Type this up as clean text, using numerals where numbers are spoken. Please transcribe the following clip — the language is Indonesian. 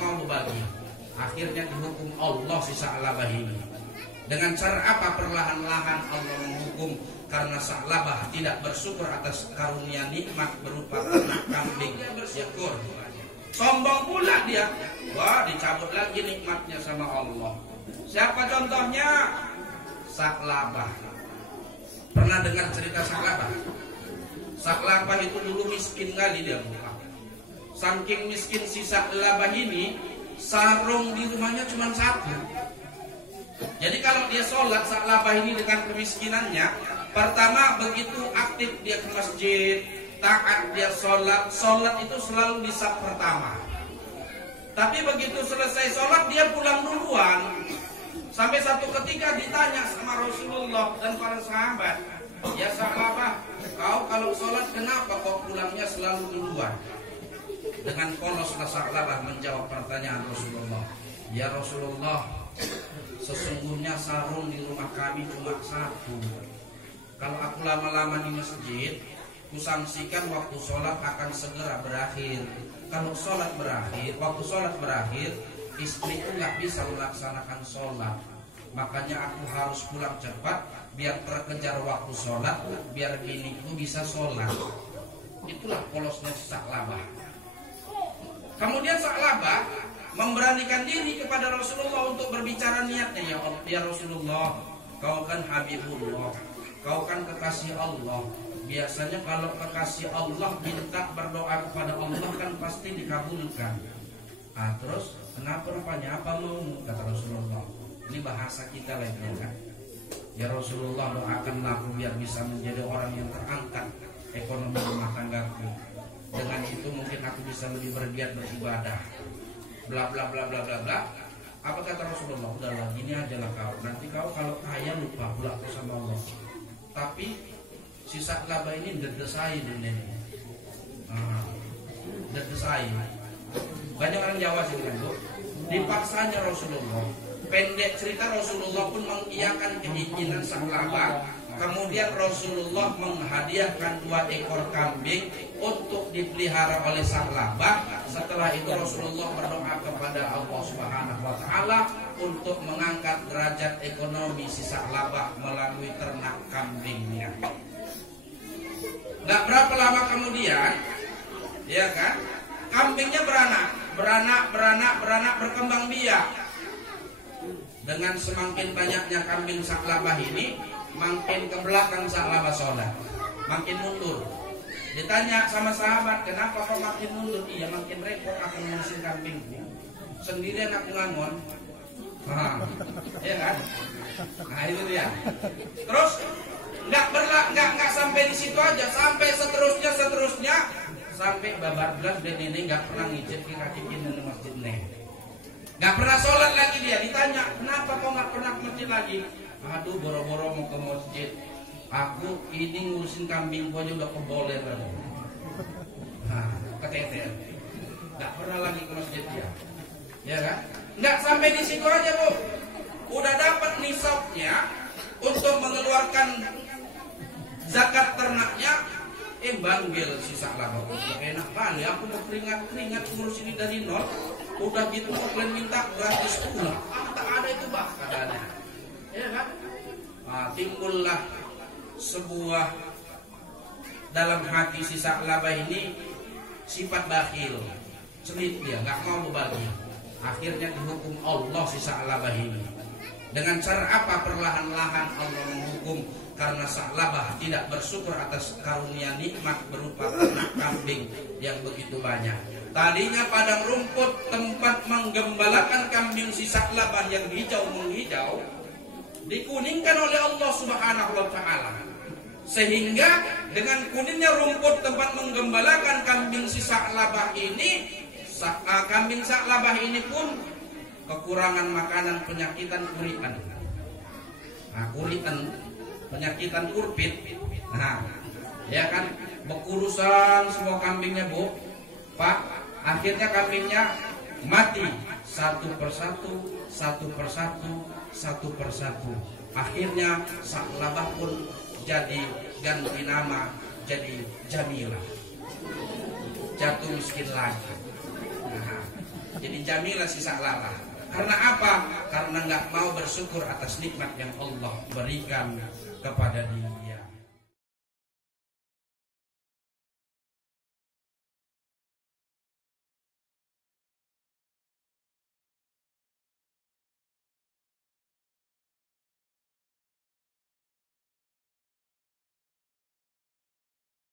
mau berbagi. Akhirnya dihukum Allah si Sa'labah ini. Dengan cara apa? Perlahan-lahan Allah menghukum karena Sa'labah tidak bersyukur atas karunia nikmat berupa ternak kambing. Dia bersyukur, sombong pula dia. Wah, dicabut lagi nikmatnya sama Allah. Siapa contohnya? Sa'labah. Pernah dengar cerita Sa'labah? Sa'labah itu dulu miskin kali dia. Saking miskin si Sa'labah ini, sarung di rumahnya cuma satu. Jadi kalau dia sholat, Sa'labah ini dengan kemiskinannya, pertama begitu aktif dia ke masjid, taat dia sholat itu selalu di saf pertama. Tapi begitu selesai sholat dia pulang duluan. Sampai satu ketika ditanya sama Rasulullah dan para sahabat, ya Sa'labah, kau kalau sholat kenapa kau pulangnya selalu duluan? Dengan poloslah Sa'labah menjawab pertanyaan Rasulullah. Ya Rasulullah, sesungguhnya sarung di rumah kami cuma satu. Kalau aku lama-lama di masjid, kusangsikan waktu sholat akan segera berakhir. Kalau waktu sholat berakhir, istriku nggak bisa melaksanakan sholat. Makanya aku harus pulang cepat biar terkejar waktu sholat, biar biniku bisa sholat. Itulah polosnya Sa'labah. Kemudian Sa'labah memberanikan diri kepada Rasulullah untuk berbicara niatnya. Ya Rasulullah, kau kan Habibullah, kau kan kekasih Allah. Biasanya kalau kekasih Allah minta berdoa kepada Allah kan pasti dikabulkan. Terus kenapa rupanya, apa mau? Kata Rasulullah. Ini bahasa kita lah itu kan. Ya Rasulullah, doakanlah aku biar bisa menjadi orang yang terangkat ekonomi rumah tanggaku. Dengan itu mungkin aku bisa lebih bergiat beribadah. Bla bla bla bla bla bla. Apa kata Rasulullah? Udahlah, gini aja lah kau. Nanti kau kalau kaya lupa pula sama Allah. Tapi si Sa'labah ini dedesai ini. Dedesai. Banyak orang Jawa sih kan, Bu. Dipaksanya Rasulullah. Pendek cerita, Rasulullah pun mengiyakan keinginan Sa'labah. Kemudian Rasulullah menghadiahkan 2 ekor kambing untuk dipelihara oleh Sa'labah. Setelah itu Rasulullah berdoa kepada Allah Subhanahu wa taala untuk mengangkat derajat ekonomi si Sa'labah melalui ternak kambingnya. Nggak berapa lama kemudian, ya kan, kambingnya beranak berkembang biak. Dengan semakin banyaknya kambing Sa'labah ini, makin ke belakang Sa'labah sholat, makin mundur. Ditanya sama sahabat, kenapa kok makin mundur? Iya, makin repot aku ngurusin kambingku. Sendirian aku ngangon. Ya kan? Nah itu dia. Terus nggak sampai di situ aja, sampai seterusnya, sampai babat belas dan ini nggak pernah ngicip kaki di masjid nih. Nggak pernah sholat lagi dia. Ditanya, kenapa kok nggak pernah ke masjid lagi? Aduh, boro-boro mau ke masjid. Aku ini ngurusin kambing gua aja udah keboler. Keteter. Nggak pernah lagi ke masjid dia. Ya kan? Nggak sampai di situ aja, Bu. Udah dapat nisabnya untuk mengeluarkan zakat ternaknya, banggil si Sa'labah. Enak kali, aku mau keringat ngurus ini dari nol. Udah gitu mau kalian minta gratis pula. Tak ada itu katanya. Ya kan? Timbullah sebuah dalam hati si Sa'labah ini sifat bakhil, celit dia, nggak mau berbagi. Akhirnya dihukum Allah si Sa'labah ini. Dengan cara apa? Perlahan-lahan Allah menghukum karena Sa'labah tidak bersyukur atas karunia nikmat berupa ternak kambing yang begitu banyak. Tadinya padang rumput tempat menggembalakan kambing si Sa'labah yang hijau menghijau dikuningkan oleh Allah Subhanahu wa taala. Sehingga dengan kuningnya rumput tempat menggembalakan kambing si Sa'labah ini, kambing Sa'labah ini pun kekurangan makanan, penyakitan kuritan. Kuritan, penyakitan kurpit. Ya kan, bekurusan semua kambingnya, Bu. Pak, akhirnya kambingnya mati satu persatu. Akhirnya Sa'labah pun jadi ganti nama jadi Jamilah, jatuh miskin lagi. Jadi jamilah si Sa'labah. Karena apa? Karena nggak mau bersyukur atas nikmat yang Allah berikan kepada dia.